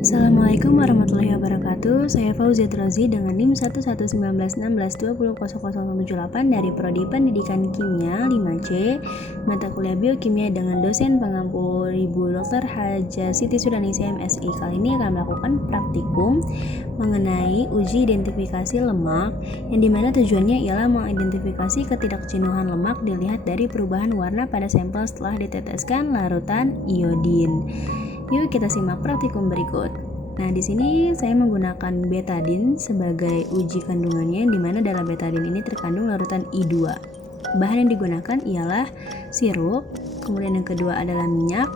Assalamualaikum warahmatullahi wabarakatuh. Saya Fauzia Trozi dengan NIM 11916200078 dari Prodi Pendidikan Kimia 5C, mata kuliah Biokimia dengan dosen pengampu Ibu Dr. Haja Siti Sudanisi MSI. Kali ini akan melakukan praktikum mengenai uji identifikasi lemak, yang dimana tujuannya ialah mengidentifikasi ketidakjenuhan lemak dilihat dari perubahan warna pada sampel setelah diteteskan larutan iodin. Yuk kita simak praktikum berikut. Nah, di sini saya menggunakan betadin sebagai uji kandungannya, di mana dalam betadin ini terkandung larutan I2. Bahan yang digunakan ialah sirup, kemudian yang kedua adalah minyak,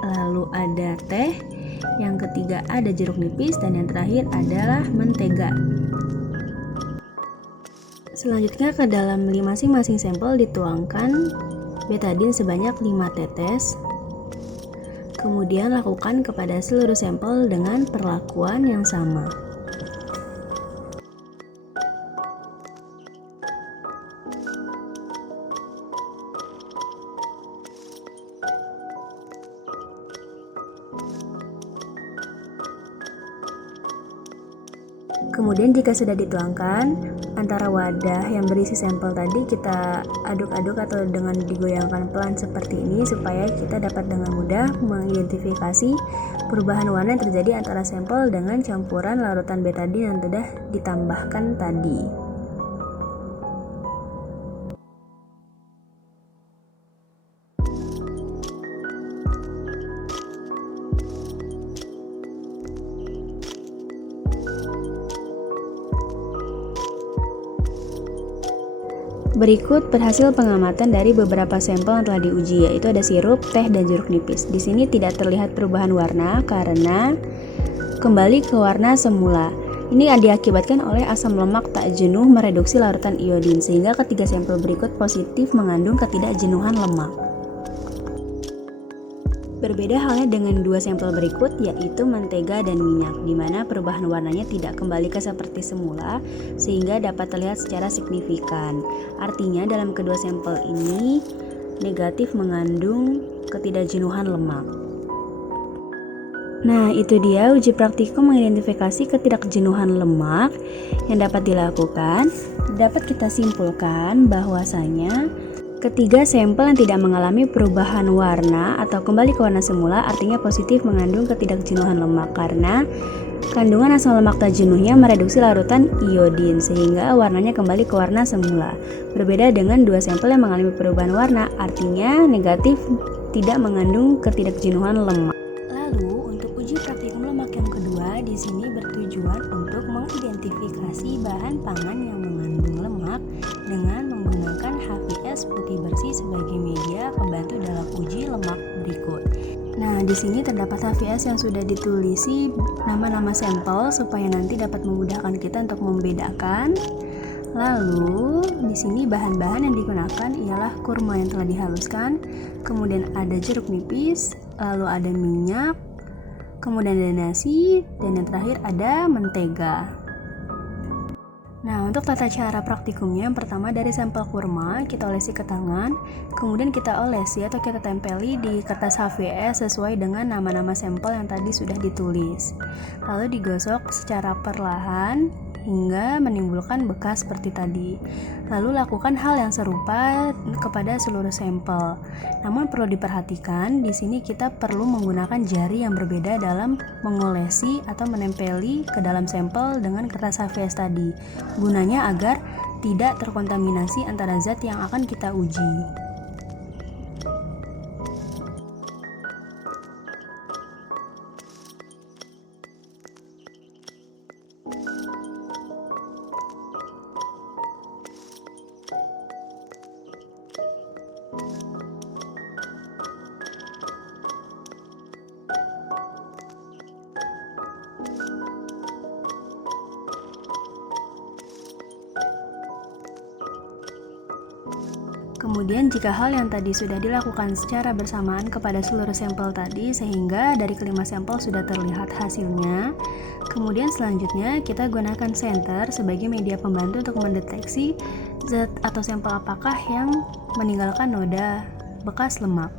lalu ada teh, yang ketiga ada jeruk nipis, dan yang terakhir adalah mentega. Selanjutnya ke dalam masing-masing sampel dituangkan betadin sebanyak 5 tetes. Kemudian lakukan kepada seluruh sampel dengan perlakuan yang sama. Kemudian jika sudah dituangkan, antara wadah yang berisi sampel tadi kita aduk-aduk atau dengan digoyangkan pelan seperti ini supaya kita dapat dengan mudah mengidentifikasi perubahan warna yang terjadi antara sampel dengan campuran larutan betadin yang sudah ditambahkan tadi. Berikut berhasil pengamatan dari beberapa sampel yang telah diuji, yaitu ada sirup, teh, dan jeruk nipis. Di sini tidak terlihat perubahan warna karena kembali ke warna semula. Ini diakibatkan oleh asam lemak tak jenuh mereduksi larutan iodin, sehingga ketiga sampel berikut positif mengandung ketidakjenuhan lemak. Berbeda halnya dengan dua sampel berikut, yaitu mentega dan minyak, di mana perubahan warnanya tidak kembali ke seperti semula sehingga dapat terlihat secara signifikan. Artinya dalam kedua sampel ini negatif mengandung ketidakjenuhan lemak. Nah, itu dia uji praktikum mengidentifikasi ketidakjenuhan lemak yang dapat dilakukan. Dapat kita simpulkan bahwasanya ketiga sampel yang tidak mengalami perubahan warna atau kembali ke warna semula artinya positif mengandung ketidakjenuhan lemak karena kandungan asam lemak tak jenuhnya mereduksi larutan iodin sehingga warnanya kembali ke warna semula. Berbeda dengan dua sampel yang mengalami perubahan warna artinya negatif tidak mengandung ketidakjenuhan lemak. Lalu untuk uji praktikum lemak yang kedua di sini bertujuan untuk mengidentifikasi bahan pangan yang mengandung lemak dengan menggunakan HVS putih bersih sebagai media pembantu dalam uji lemak berikut. Nah, di sini terdapat HVS yang sudah ditulisi nama-nama sampel supaya nanti dapat memudahkan kita untuk membedakan. Lalu, di sini bahan-bahan yang digunakan ialah kurma yang telah dihaluskan, kemudian ada jeruk nipis, lalu ada minyak, kemudian ada nasi, dan yang terakhir ada mentega. Nah, untuk tata cara praktikumnya, yang pertama dari sampel kurma kita olesi ke tangan, kemudian kita olesi atau kita tempeli di kertas HVS sesuai dengan nama-nama sampel yang tadi sudah ditulis. Lalu digosok secara perlahan hingga menimbulkan bekas seperti tadi. Lalu lakukan hal yang serupa kepada seluruh sampel. Namun perlu diperhatikan, di sini kita perlu menggunakan jari yang berbeda dalam mengolesi atau menempeli ke dalam sampel dengan kertas HVS tadi. Gunanya agar tidak terkontaminasi antara zat yang akan kita uji. Kemudian jika hal yang tadi sudah dilakukan secara bersamaan kepada seluruh sampel tadi sehingga dari kelima sampel sudah terlihat hasilnya, kemudian selanjutnya kita gunakan senter sebagai media pembantu untuk mendeteksi zat atau sampel apakah yang meninggalkan noda bekas lemak.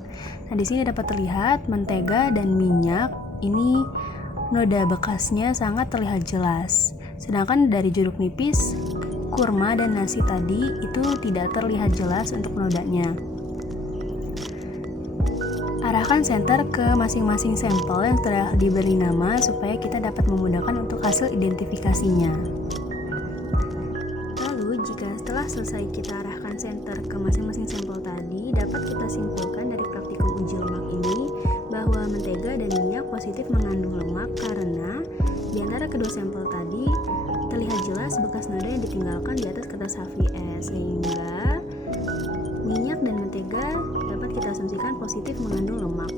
Nah, di sini dapat terlihat mentega dan minyak ini noda bekasnya sangat terlihat jelas. Sedangkan dari jeruk nipis, kurma, dan nasi tadi itu tidak terlihat jelas untuk nodanya. Arahkan senter ke masing-masing sampel yang telah diberi nama supaya kita dapat memudahkan untuk hasil identifikasinya. Lalu, jika setelah selesai kita arahkan senter ke masing-masing sampel tadi, dapat kita simpulkan dari praktikum uji lemak ini bahwa mentega dan minyak positif mengandung lemak karena di antara kedua sampel tadi terlihat jelas bekas noda yang ditinggalkan di atas kertas HVS, sehingga minyak dan mentega dapat kita asumsikan positif mengandung lemak.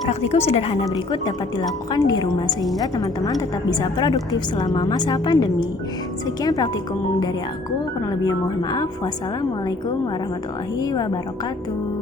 Praktikum sederhana berikut dapat dilakukan di rumah sehingga teman-teman tetap bisa produktif selama masa pandemi. Sekian praktikum dari aku, kurang lebihnya mohon maaf. Wassalamualaikum warahmatullahi wabarakatuh.